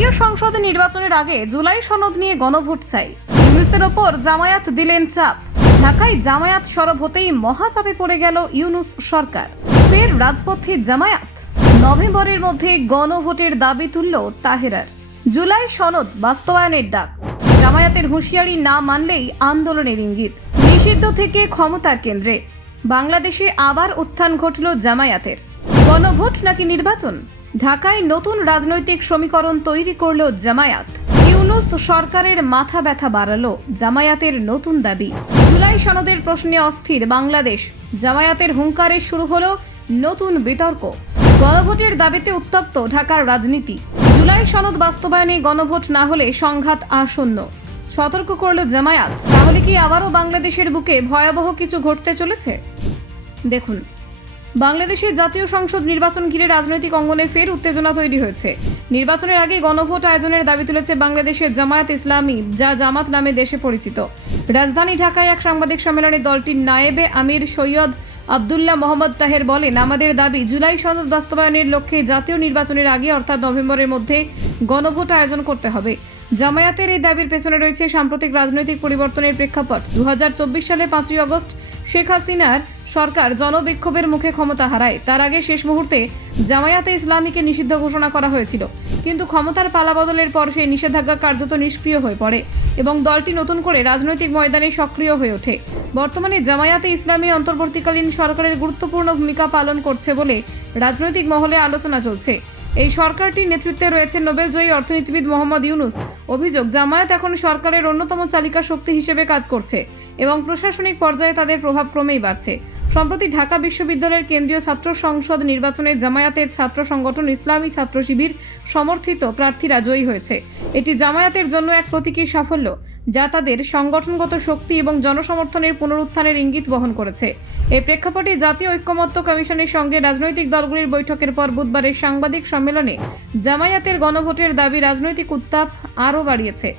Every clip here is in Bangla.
জাতীয় সংসদ নির্বাচনের আগে জুলাই সনদ নিয়ে গণভোট চাই। ইউনুসের ওপর জামায়াত দিলেন চাপ। ঢাকায় জামায়াত সরব হতেই মহাচাপে পড়ে গেল ইউনুস সরকার। ফের রাজপথে জামায়াত। নভেম্বরের মধ্যে গণভোটের দাবি তুলল তাহেরার। জুলাই সনদ বাস্তবায়নের ডাক। জামায়াতের হুঁশিয়ারি না মানলেই আন্দোলনের ইঙ্গিত। নিষিদ্ধ থেকে ক্ষমতার কেন্দ্রে। বাংলাদেশে আবার উত্থান ঘটল জামায়াতের। গণভোট নাকি নির্বাচন? ঢাকায় নতুন রাজনৈতিক সমীকরণ তৈরি করল জামায়াত। ইউনুস সরকারের মাথা ব্যথা বাড়ালো জামায়াতের নতুন দাবি। জুলাই সনদের প্রশ্নে অস্থির বাংলাদেশ। জামায়াতের হুঙ্কারে শুরু হলো নতুন বিতর্ক। গণভোটের দাবিতে উত্তপ্ত ঢাকার রাজনীতি। জুলাই সনদ বাস্তবায়নে গণভোট না হলে সংঘাত আসন্ন। সতর্ক করল জামায়াত। তাহলে কি আবারও বাংলাদেশের বুকে ভয়াবহ কিছু ঘটতে চলেছে? দেখুন, বাংলাদেশের জাতীয় সংসদ নির্বাচন ঘিরে রাজনৈতিক অঙ্গনে ফের উত্তেজনা তৈরি হয়েছে। নির্বাচনের আগে গণভোট আয়োজনের দাবি তুলেছে বাংলাদেশের জামায়াত-ইসলামি, যা জামাত নামে দেশে পরিচিত। রাজধানী ঢাকায় এক সাংবাদিক সম্মেলনে দলটির নায়েবে আমির সৈয়দ আবদুল্লাহ মোহাম্মদ তাহের বলেন, আমাদের দাবি জুলাই সনদ বাস্তবায়নের লক্ষ্যে জাতীয় নির্বাচনের আগে অর্থাৎ নভেম্বরের মধ্যে গণভোট আয়োজন করতে হবে। জামায়াতের এই দাবির পেছনে রয়েছে সাম্প্রতিক রাজনৈতিক পরিবর্তনের প্রেক্ষাপট। 2024 সালে 5ই আগস্ট শেখ হাসিনার সরকার জনবিক্ষোভের মুখে ক্ষমতা হারায়। তার আগে শেষ মুহূর্তে জামায়াতে-ইসলামীকে নিষিদ্ধ ঘোষণা করা হয়েছিল, কিন্তু ক্ষমতার পালাবদলের পর সেই নিষেধাজ্ঞা কার্যত নিষ্ক্রিয় হয়ে পড়ে এবং দলটি নতুন করে রাজনৈতিক ময়দানে সক্রিয় হয়ে ওঠে। বর্তমানে জামায়াতে-ইসলামী অন্তর্বর্তীকালীন সরকারের গুরুত্বপূর্ণ ভূমিকা পালন করছে বলে রাজনৈতিক মহলে আলোচনা চলছে। এই সরকারটির নেতৃত্বে রয়েছেন নোবেল জয়ী অর্থনীতিবিদ মোহাম্মদ ইউনুস। অভিযোগ, জামায়াত এখন সরকারের অন্যতম চালিকা শক্তি হিসেবে কাজ করছে এবং প্রশাসনিক পর্যায়ে তাদের প্রভাব ক্রমেই বাড়ছে। সম্প্রতি ঢাকা বিশ্ববিদ্যালয়ের কেন্দ্রীয় ছাত্র সংসদ নির্বাচনে জামায়াতের ছাত্র সংগঠন ইসলামী ছাত্র শিবির সমর্থিত প্রার্থীরা জয়ী হয়েছে। এটি জামায়াতের জন্য এক প্রতীকী সাফল্য, যা তাদের সংগঠনগত শক্তি এবং জনসমর্থনের পুনরুত্থানের ইঙ্গিত বহন করেছে। এই প্রেক্ষাপটে জাতীয় ঐক্যমত্য কমিশনের সঙ্গে রাজনৈতিক দলগুলির বৈঠকের পর বুধবারের সাংবাদিক সম্মেলনে জামায়াতের গণভোটের দাবি রাজনৈতিক উত্তাপ আরও বাড়িয়েছে।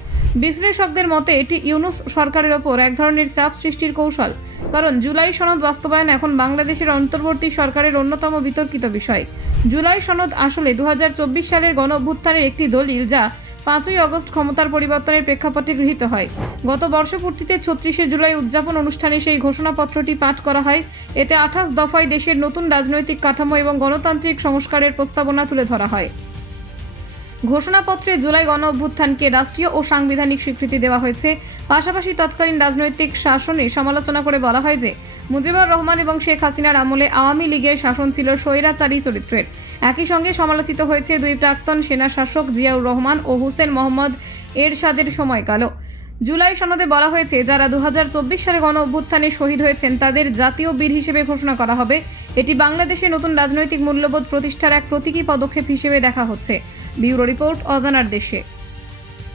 বিশ্লেষকদের মতে এটি ইউনুস সরকারের ওপর এক ধরনের চাপ সৃষ্টির কৌশল, কারণ জুলাই সনদ বাস্তবায়ন এখন বাংলাদেশের অন্তর্বর্তী সরকারের অন্যতম বিতর্কিত বিষয়। জুলাই সনদ আসলে 2024 সালের গণঅভ্যুত্থানের একটি দলিল, যা 5ই আগস্ট ক্ষমতার পরিবর্তনের প্রেক্ষাপটে গৃহীত হয়। গত বর্ষপূর্তিতে 36শে জুলাই উদযাপন অনুষ্ঠানে সেই ঘোষণাপত্রটি পাঠ করা হয়। এতে 28 দফায় দেশের নতুন রাজনৈতিক কাঠামো এবং গণতান্ত্রিক সংস্কারের প্রস্তাবনা তুলে ধরা হয়। ঘোষণাপত্রে জুলাই গণ অভ্যুত্থানকে রাষ্ট্রীয় ও সাংবিধানিক স্বীকৃতি দেওয়া হয়েছে। পাশাপাশি তৎকালীন রাজনৈতিক শাসনে সমালোচনা করে বলা হয় যে মুজিবুর রহমান এবং শেখ হাসিনার আমলে আওয়ামী লীগের শাসন ছিল স্বৈরাচারী চরিত্রের। একই সঙ্গে সমালোচিত হয়েছে দুই প্রাক্তন সেনা শাসক জিয়াউর রহমান ও হুসেন মোহাম্মদ এরশাদের সময়কালও। জুলাই সনদে বলা হয়েছে, যারা 2024 সালে গণ অভ্যুত্থানে শহীদ হয়েছেন তাদের জাতীয় বীর হিসেবে ঘোষণা করা হবে। এটি বাংলাদেশে নতুন রাজনৈতিক মূল্যবোধ প্রতিষ্ঠার এক প্রতীকী পদক্ষেপ হিসেবে দেখা হচ্ছে। ব্যুরো রিপোর্ট, অজানার দেশে।